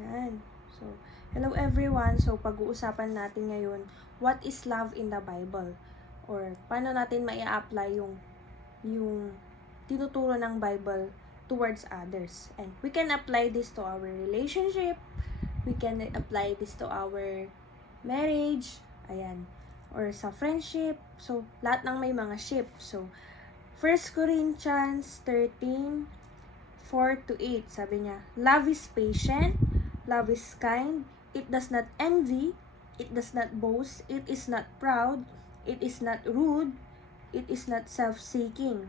Yan. So, hello everyone. So, pag-uusapan natin ngayon, what is love in the Bible? Or, paano natin maia-apply yung tinuturo ng Bible towards others. And we can apply this to our relationship. We can apply this to our marriage. Ayan. Or sa friendship. So, lahat ng may mga ship. So, 1 Corinthians 13, 4-8, sabi niya, love is patient, love is kind, it does not envy, it does not boast, it is not proud, it is not rude, it is not self-seeking,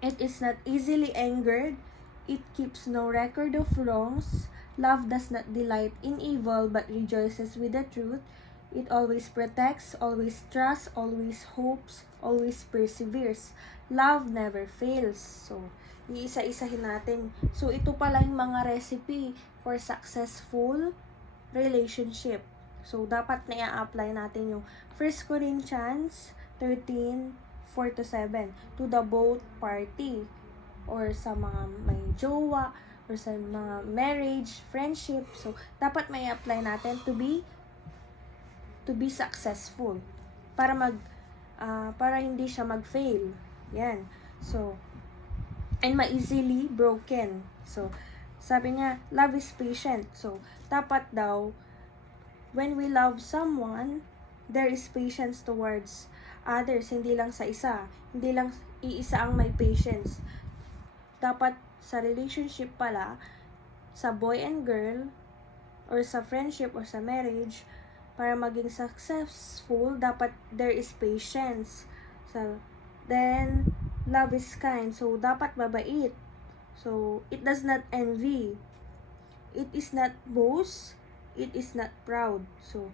it is not easily angered, it keeps no record of wrongs, love does not delight in evil but rejoices with the truth, it always protects, always trusts, always hopes, always perseveres. Love never fails. So, iisa-isahin natin. So, ito pala yung mga recipe for successful relationship. So, dapat na i-apply natin yung 1 Corinthians 13, 4-7 to the both party or sa mga may jowa or sa mga marriage, friendship. So, dapat may apply natin to be successful para para hindi siya mag-fail. Yan. So, and ma-easily broken. So, sabi niya, love is patient. So, dapat daw, when we love someone, there is patience towards others, hindi lang sa isa. Hindi lang iisa ang may patience. Dapat sa relationship pala, sa boy and girl, or sa friendship, or sa marriage, para maging successful, dapat there is patience. So, then, love is kind. So, dapat mabait. So, it does not envy. It is not boast. It is not proud. So,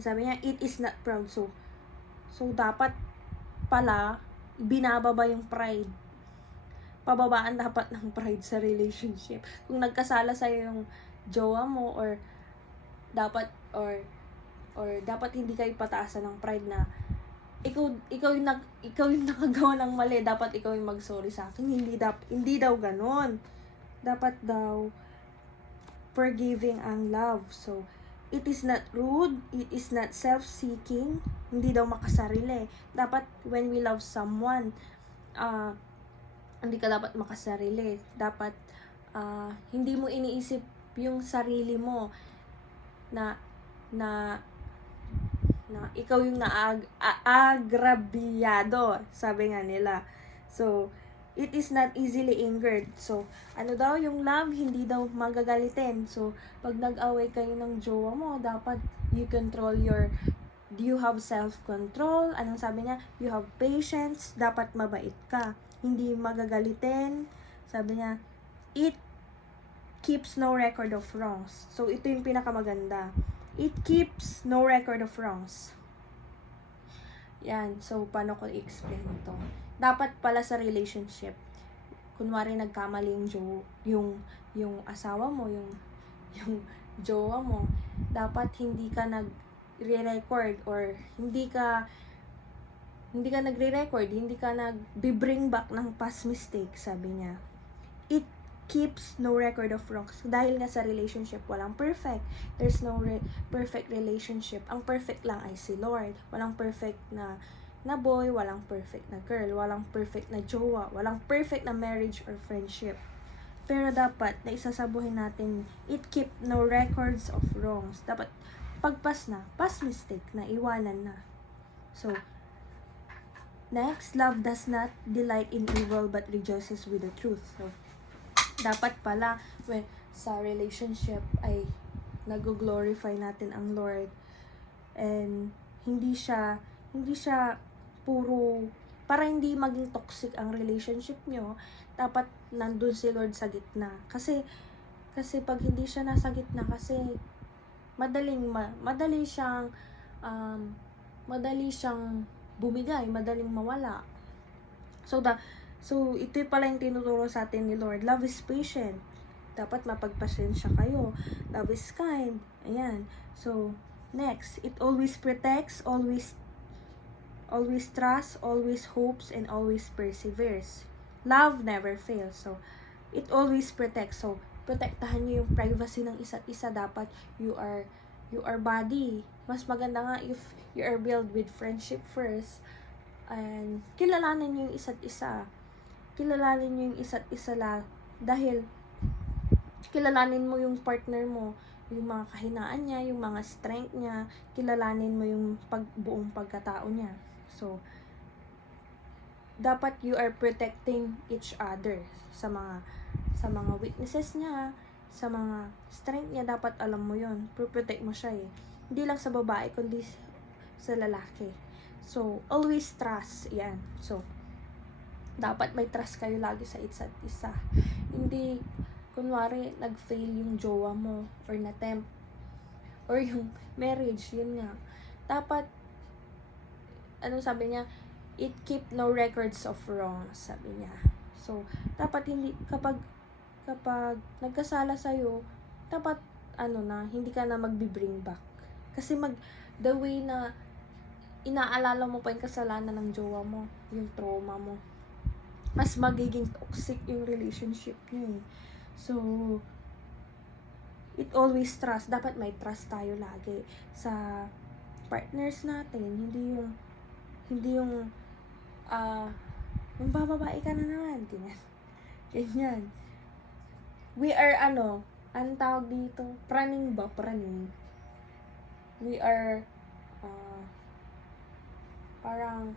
sabi niya, it is not proud. So dapat pala, binababa yung pride. Pababaan dapat ng pride sa relationship. Kung nagkasala sa'yo yung jowa mo or dapat hindi kayo pataasan ng pride na ikaw yung nakagawa ng mali, dapat ikaw yung mag-sorry sa akin. Hindi daw ganon. Dapat daw forgiving ang love. So, it is not rude, it is not self-seeking, hindi daw makasarili. Dapat when we love someone, hindi ka dapat makasarili. Dapat hindi mo iniisip yung sarili mo na ikaw yung agrabyado, sabi nga nila. So, it is not easily angered. So, ano daw yung love, hindi daw magagalitin. So, pag nag-away kayo ng jowa mo, dapat you have self-control. Anong sabi niya? You have patience. Dapat mabait ka. Hindi magagalitin. Sabi niya, it keeps no record of wrongs. So, ito yung pinakamaganda. It keeps no record of wrongs. Yan. So, paano ko i-explain ito? Dapat pala sa relationship, kunwari nagkamali yung asawa mo, yung jowa mo, dapat hindi ka nagre-record or hindi ka nagre-record, hindi ka nag-bring back ng past mistake, sabi niya. It keeps no record of wrongs. Dahil nga sa relationship, walang perfect. There's no perfect relationship. Ang perfect lang ay si Lord. Walang perfect na boy, walang perfect na girl, walang perfect na jowa, walang perfect na marriage or friendship. Pero dapat na isasabuhin natin, it keep no records of wrongs. Dapat pagpas na, past mistake na, iwanan na. So, next, love does not delight in evil but rejoices with the truth. So, dapat pala when sa relationship ay nag-glorify natin ang Lord and hindi siya puro para hindi maging toxic ang relationship nyo, dapat nandun si Lord sa gitna. Kasi pag hindi siya nasa gitna, kasi madali siyang bumigay, madaling mawala. So, ito pala yung tinuturo sa atin ni Lord. Love is patient. Dapat mapagpasensya kayo. Love is kind. Ayan. So, next. It always protects, always trusts, always hopes, and always perseveres. Love never fails. So, it always protects. So, protektahan nyo yung privacy ng isa't isa. Dapat you are buddy. Mas maganda nga if you are built with friendship first, and kilalanin nyo yung isa't isa. Kilalanin nyo yung isa't isa dahil kilalanin mo yung partner mo, yung mga kahinaan niya, yung mga strength niya, kilalanin mo yung buong pagkatao niya. So, dapat you are protecting each other sa mga weaknesses niya, sa mga strength niya. Dapat alam mo yon, protect mo siya eh. Hindi lang sa babae, kundi sa lalaki. So, always trust. Yan. So, dapat may trust kayo lagi sa isa't isa. Hindi, kunwari, nag-fail yung jowa mo, or na-tempt, or yung marriage, yun nga. Dapat, sabi niya, it keep no records of wrong, sabi niya. So, dapat kapag nagkasala sa'yo, dapat, hindi ka na magbi-bring back. Kasi the way na inaalala mo pa yung kasalanan ng jowa mo, yung trauma mo, mas magiging toxic yung relationship niyo eh. So, it always trust. Dapat may trust tayo lagi sa partners natin. Hindi yung bababae ka na naman. Ganyan. We are, anong tawag dito? Praning ba? Praning. We are, parang,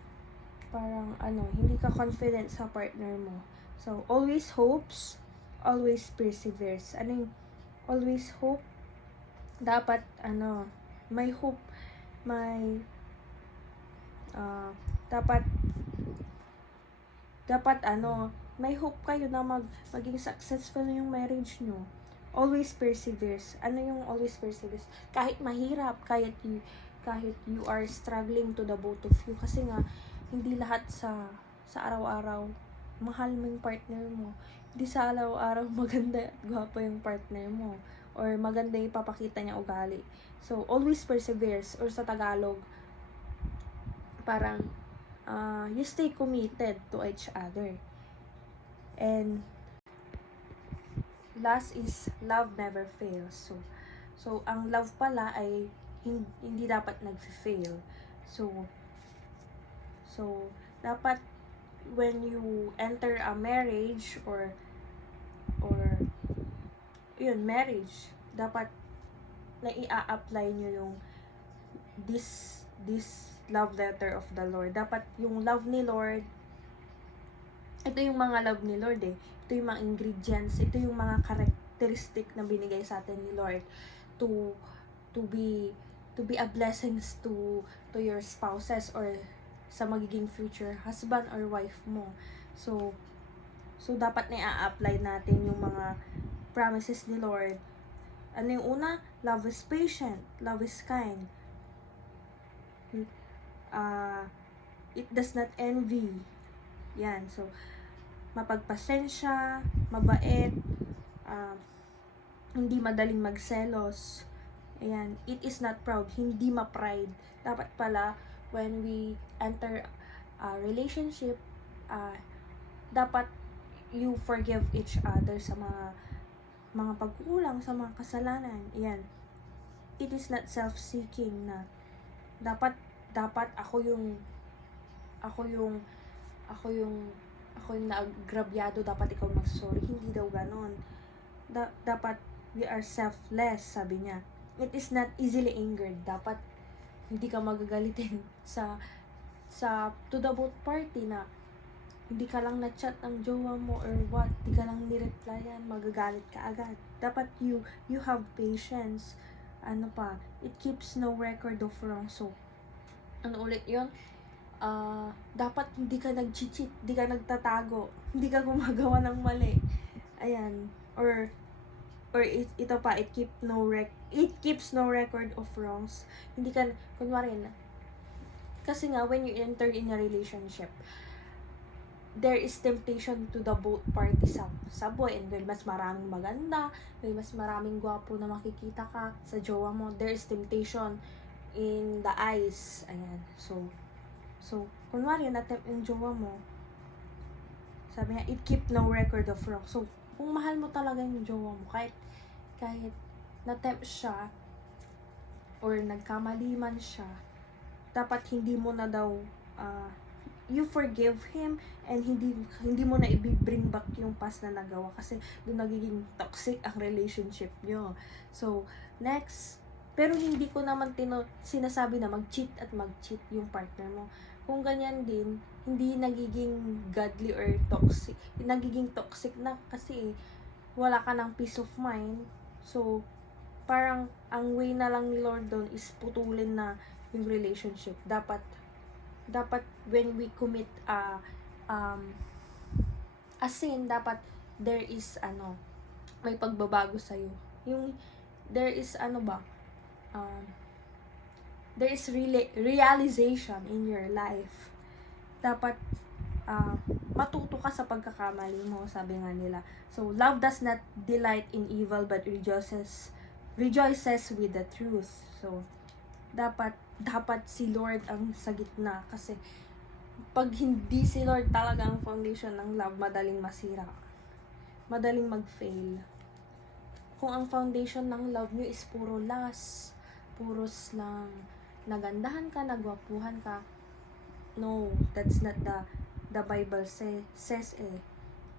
hindi ka confident sa partner mo. So, always hopes, always perseveres. Always hope? Dapat, may hope, dapat, may hope kayo na maging successful yung marriage nyo. Always perseveres. Ano yung always perseveres? Kahit mahirap, kahit you are struggling to the both of you. Kasi nga, hindi lahat sa araw-araw mahal mo yung partner mo. Hindi sa araw-araw maganda at gwapo yung partner mo. Or maganda yung ipapakita niya ugali. So, always perseveres. Or sa Tagalog, parang, you stay committed to each other. And, last is, love never fails. So ang love pala ay hindi dapat nag-fail. So, dapat, when you enter a marriage or marriage, dapat na i-apply nyo yung this love letter of the Lord. Dapat yung love ni Lord, ito yung mga love ni Lord eh. Ito yung mga ingredients, ito yung mga characteristic na binigay sa atin ni Lord to be a blessings to your spouses or sa magiging future husband or wife mo. So dapat na i-apply natin yung mga promises ni Lord. Ano yung una? Love is patient. Love is kind. It does not envy. Yan. So, mapagpasensya, mabait, hindi madaling magselos. Ayan. It is not proud. Hindi ma-pride. Dapat pala, when we enter a relationship, dapat you forgive each other sa mga pagkukulang, sa mga kasalanan. Ayan. It is not self-seeking na dapat ako yung naagrabyado, dapat ikaw magsorry. Hindi daw ganon. Dapat we are selfless, sabi niya. It is not easily angered. Dapat hindi ka magagalitin sa to the both party na hindi ka lang na-chat ng jowa mo or what, hindi ka lang ni-replyan, magagalit ka agad. Dapat you have patience. It keeps no record of wrong. So, ulit yun? Dapat hindi ka nag-cheat, hindi ka nagtatago, hindi ka gumagawa ng mali. Ayan. Or ito pa, it keeps no record of wrongs. Hindi ka, kunwari na, kasi nga, when you enter in a relationship, there is temptation to the both parties sa boy and girl. Mas maraming maganda, mas maraming gwapo na makikita ka sa jowa mo. There is temptation in the eyes. Ayan. So kunwari, na-tempt yung jowa mo, sabi niya, it keep no record of wrong. So, kung mahal mo talaga yung jowa mo, kahit na-tempt siya, or nagkamali man siya, dapat hindi mo na daw, you forgive him, and hindi mo na i-bring back yung past na nagawa, kasi doon nagiging toxic ang relationship nyo. So, next, pero hindi ko naman sinasabi na mag-cheat at mag-cheat yung partner mo. Kung ganyan din, hindi nagiging godly or toxic. Nagiging toxic na kasi wala ka ng peace of mind. So, parang ang way na lang ni Lord doon is putulin na yung relationship. Dapat when we commit a sin, dapat there is may pagbabago sa'yo. Yung there is there is realization in your life. Dapat matuto ka sa pagkakamali mo, sabi nga nila. So, love does not delight in evil but rejoices with the truth. So, dapat si Lord ang sa gitna, kasi pag hindi si Lord talaga ang foundation ng love, madaling masira. Madaling mag-fail. Kung ang foundation ng love nyo is puro lust, puros lang nagandahan ka, nagwapuhan ka, no, that's not the Bible says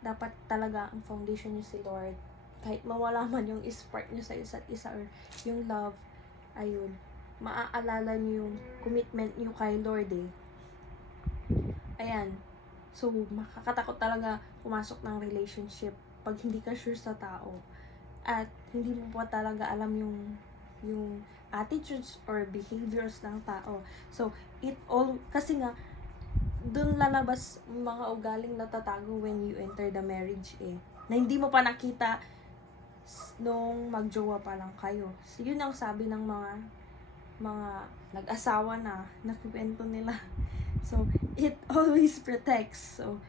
dapat talaga ang foundation nyo si Lord. Kahit mawala man yung spark nyo sa isa't isa, or yung love, ayun, maaalala nyo yung commitment nyo kay Lord Ayan. So, makakatakot talaga pumasok ng relationship pag hindi ka sure sa tao. At hindi mo pa talaga alam yung attitudes or behaviors ng tao. So, kasi nga, dun lalabas mga ugaling natatago when you enter the marriage na hindi mo pa nakita nung magjowa pa lang kayo. So, yun ang sabi ng mga nag-asawa na nakikwento nila. So, it always protects. So,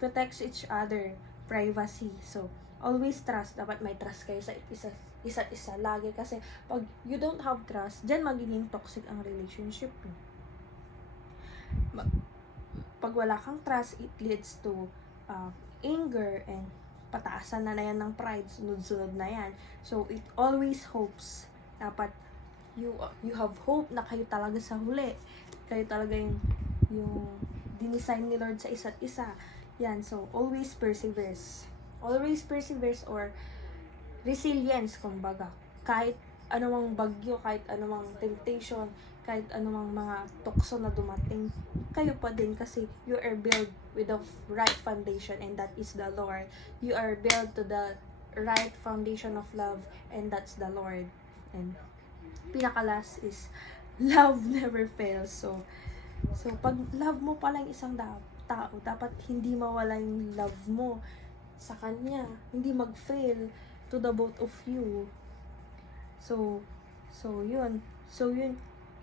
protects each other, privacy. So, always trust. Dapat may trust kayo sa isa't isa lagi, kasi pag you don't have trust, dyan magiging toxic ang relationship. Pag wala kang trust, it leads to anger, and pataasan na yan ng pride, sunod-sunod na yan. So, it always hopes. Dapat you have hope na kayo talaga sa huli. Kayo talaga yung dinisign ni Lord sa isa't isa. Yan, so always perseveres. Always perseveres, or resilience, kumbaga. Kahit anumang bagyo, kahit anumang temptation, kahit anumang mga tukso na dumating, kayo pa din, kasi you are built with the right foundation, and that is the Lord. You are built to the right foundation of love, and that's the Lord. And pinakalas is love never fails. So pag love mo pala yung isang tao, dapat hindi mawala yung love mo sa kanya, hindi mag-fail to the both of you. So yun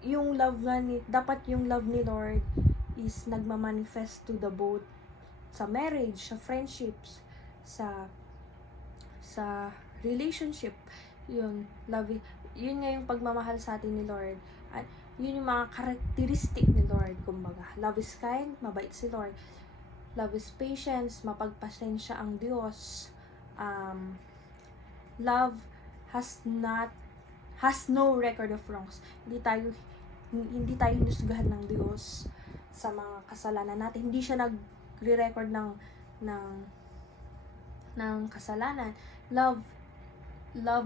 yung love dapat yung love ni Lord is nagmamanifest to the both, sa marriage, sa friendships, sa relationship. Yun, love, yun nga yung pagmamahal sa atin ni Lord. At yun yung mga characteristic ni Lord, kumbaga. Love is kind, mabait si Lord. Love is patience, mapagpasensya ang Diyos. Love has no record of wrongs. Hindi tayo hinusgahan ng Diyos sa mga kasalanan natin. Hindi siya nagre-record ng kasalanan. Love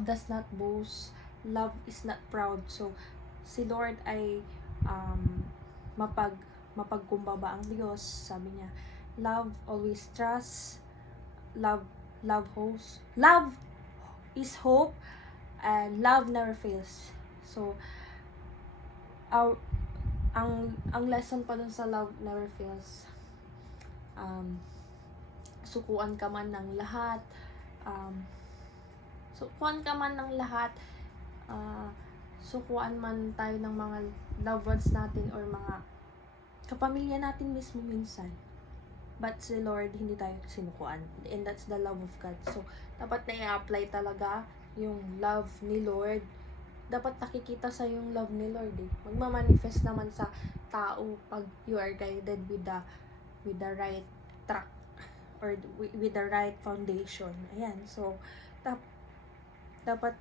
does not boast. Love is not proud. So, si Lord ay mapagkumbaba ang Diyos. Sabi niya, love always trusts. Love hopes. Love is hope, and love never fails. So, ang lesson pa dun sa love never fails. Sukuan ka man ng lahat. Sukuan man tayo ng mga loved ones natin, or mga kapamilya natin mismo minsan. But si Lord, hindi tayo sinukuan. And that's the love of God. So, dapat na i-apply talaga yung love ni Lord. Dapat nakikita sa yung love ni Lord Magmamanifest naman sa tao pag you are guided with the right track or with the right foundation. Ayan. So, dapat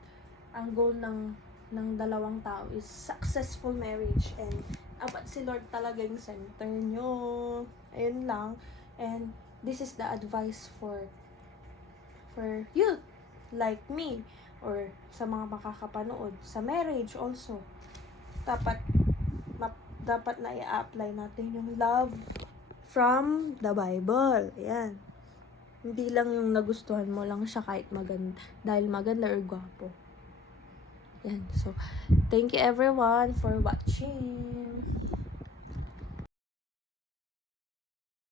ang goal ng dalawang tao is successful marriage, and dapat si Lord talaga yung center nyo. Ayun lang. And this is the advice for youth like me, or sa mga makakapanood sa marriage also. Dapat na i-apply natin yung love from the Bible. Ayan. Hindi lang yung nagustuhan mo lang siya kahit dahil maganda or gwapo. Yan. So, thank you everyone for watching.